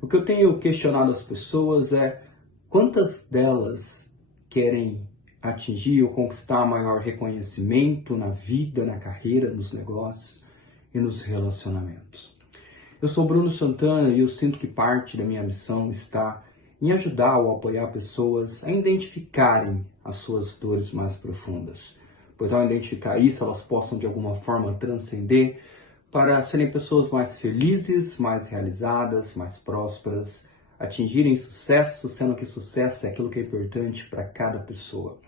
O que eu tenho questionado as pessoas é quantas delas querem atingir ou conquistar maior reconhecimento na vida, na carreira, nos negócios e nos relacionamentos. Eu sou Bruno Santana e eu sinto que parte da minha missão está em ajudar ou apoiar pessoas a identificarem as suas dores mais profundas, pois ao identificar isso, elas possam de alguma forma transcender para serem pessoas mais felizes, mais realizadas, mais prósperas, atingirem sucesso, sendo que sucesso é aquilo que é importante para cada pessoa.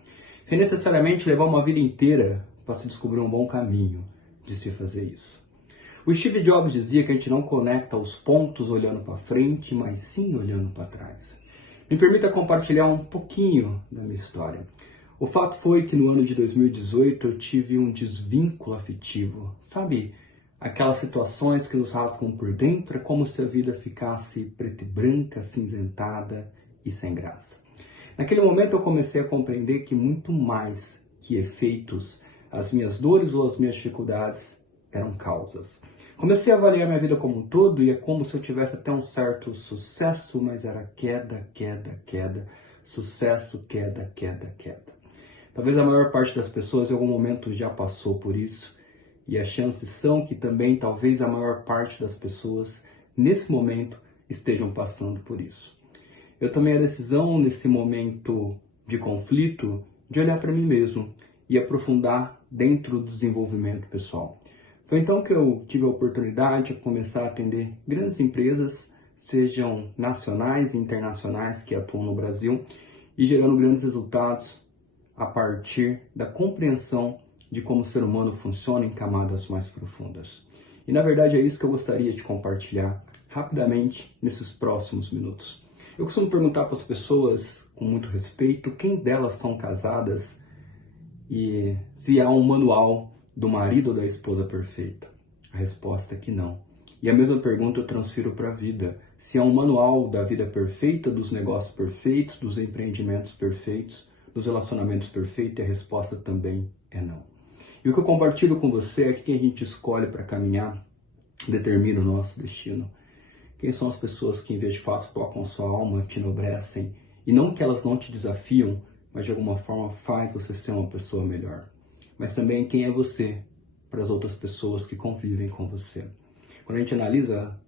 Sem necessariamente levar uma vida inteira para se descobrir um bom caminho de se fazer isso. O Steve Jobs dizia que a gente não conecta os pontos olhando para frente, mas sim olhando para trás. Me permita compartilhar um pouquinho da minha história. O fato foi que no ano de 2018 eu tive um desvínculo afetivo, sabe? Aquelas situações que nos rasgam por dentro, é como se a vida ficasse preta e branca, cinzentada e sem graça. Naquele momento eu comecei a compreender que muito mais que efeitos, as minhas dores ou as minhas dificuldades eram causas. Comecei a avaliar minha vida como um todo e é como se eu tivesse até um certo sucesso, mas era queda, queda, queda, sucesso, queda, queda, queda. Talvez a maior parte das pessoas em algum momento já passou por isso e as chances são que também talvez a maior parte das pessoas nesse momento estejam passando por isso. Eu tomei a decisão nesse momento de conflito de olhar para mim mesmo e aprofundar dentro do desenvolvimento pessoal. Foi então que eu tive a oportunidade de começar a atender grandes empresas, sejam nacionais e internacionais que atuam no Brasil, e gerando grandes resultados a partir da compreensão de como o ser humano funciona em camadas mais profundas. E na verdade é isso que eu gostaria de compartilhar rapidamente nesses próximos minutos. Eu costumo perguntar para as pessoas, com muito respeito, quem delas são casadas e se há um manual do marido ou da esposa perfeita. A resposta é que não. E a mesma pergunta eu transfiro para a vida. Se há um manual da vida perfeita, dos negócios perfeitos, dos empreendimentos perfeitos, dos relacionamentos perfeitos, e a resposta também é não. E o que eu compartilho com você é que quem a gente escolhe para caminhar determina o nosso destino. Quem são as pessoas que, em vez de fato, tocam sua alma, te enobrecem, e não que elas não te desafiam, mas de alguma forma faz você ser uma pessoa melhor. Mas também quem é você para as outras pessoas que convivem com você. Quando a gente analisa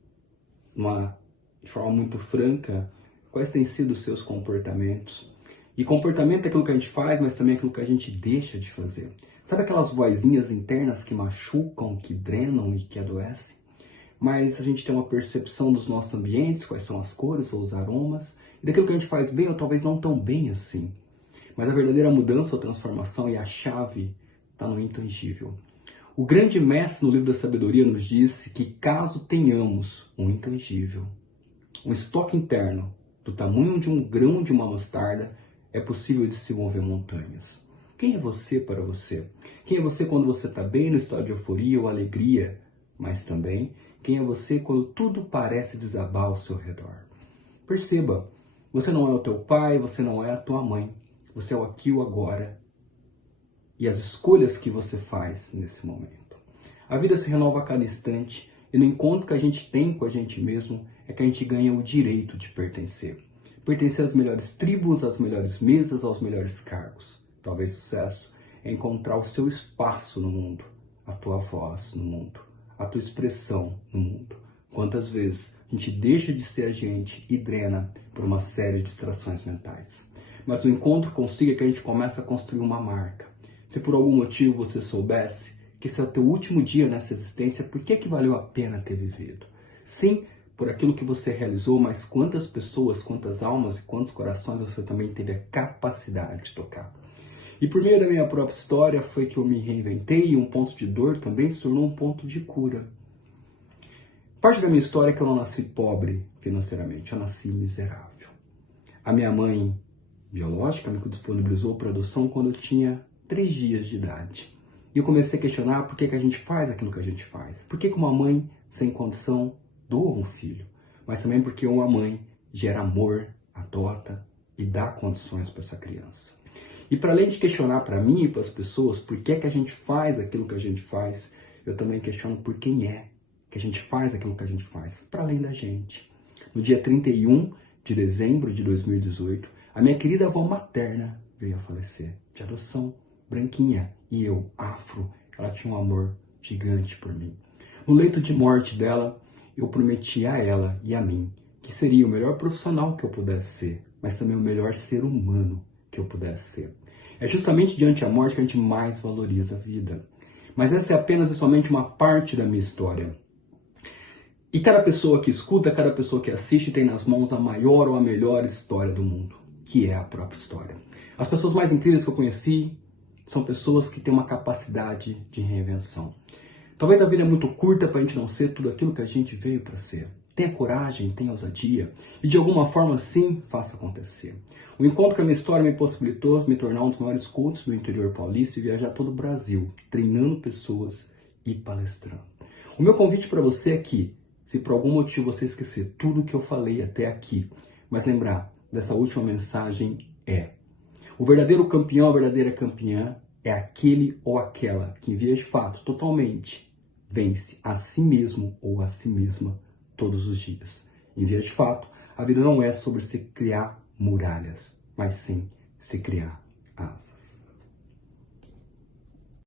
de forma muito franca quais têm sido os seus comportamentos. E comportamento é aquilo que a gente faz, mas também é aquilo que a gente deixa de fazer. Sabe aquelas vozinhas internas que machucam, que drenam e que adoecem? Mas a gente tem uma percepção dos nossos ambientes, quais são as cores ou os aromas, e daquilo que a gente faz bem ou talvez não tão bem assim. Mas a verdadeira mudança ou transformação e a chave está no intangível. O grande mestre no livro da sabedoria nos disse que caso tenhamos um intangível, um estoque interno do tamanho de um grão de uma mostarda, é possível desenvolver montanhas. Quem é você para você? Quem é você quando você está bem no estado de euforia ou alegria? Mas também, quem é você quando tudo parece desabar ao seu redor? Perceba, você não é o teu pai, você não é a tua mãe. Você é o aqui e o agora. E as escolhas que você faz nesse momento. A vida se renova a cada instante e no encontro que a gente tem com a gente mesmo é que a gente ganha o direito de pertencer. Pertencer às melhores tribos, às melhores mesas, aos melhores cargos. Talvez sucesso é encontrar o seu espaço no mundo, a tua voz no mundo, a tua expressão no mundo. Quantas vezes a gente deixa de ser a gente e drena por uma série de distrações mentais. Mas o encontro consigo é que a gente começa a construir uma marca. Se por algum motivo você soubesse que esse é o teu último dia nessa existência, por que valeu a pena ter vivido? Sim, por aquilo que você realizou, mas quantas pessoas, quantas almas e quantos corações você também teve a capacidade de tocar. E por meio da minha própria história foi que eu me reinventei e um ponto de dor também se tornou um ponto de cura. Parte da minha história é que eu não nasci pobre financeiramente, eu nasci miserável. A minha mãe biológica me disponibilizou produção quando eu tinha 3 dias de idade. E eu comecei a questionar por que a gente faz aquilo que a gente faz. Por que uma mãe sem condição doa um filho? Mas também porque uma mãe gera amor, adota e dá condições para essa criança. E para além de questionar para mim e para as pessoas por que a gente faz aquilo que a gente faz, eu também questiono por quem é que a gente faz aquilo que a gente faz, para além da gente. No dia 31 de dezembro de 2018, a minha querida avó materna veio a falecer, de adoção, branquinha, e eu, afro, ela tinha um amor gigante por mim. No leito de morte dela, eu prometi a ela e a mim que seria o melhor profissional que eu pudesse ser, mas também o melhor ser humano que eu pudesse ser. É justamente diante da morte que a gente mais valoriza a vida. Mas essa é apenas e somente uma parte da minha história. E cada pessoa que escuta, cada pessoa que assiste tem nas mãos a maior ou a melhor história do mundo, que é a própria história. As pessoas mais incríveis que eu conheci são pessoas que têm uma capacidade de reinvenção. Talvez a vida é muito curta para a gente não ser tudo aquilo que a gente veio para ser. Tenha coragem, tenha ousadia e de alguma forma sim faça acontecer. O encontro com a minha história me possibilitou me tornar um dos maiores coaches do interior paulista e viajar todo o Brasil, treinando pessoas e palestrando. O meu convite para você é que, se por algum motivo você esquecer tudo o que eu falei até aqui, mas lembrar dessa última mensagem o verdadeiro campeão, a verdadeira campeã é aquele ou aquela que, em vez de fato, totalmente vence a si mesmo ou a si mesma todos os dias. Em vez de fato, a vida não é sobre se criar muralhas, mas sim se criar asas.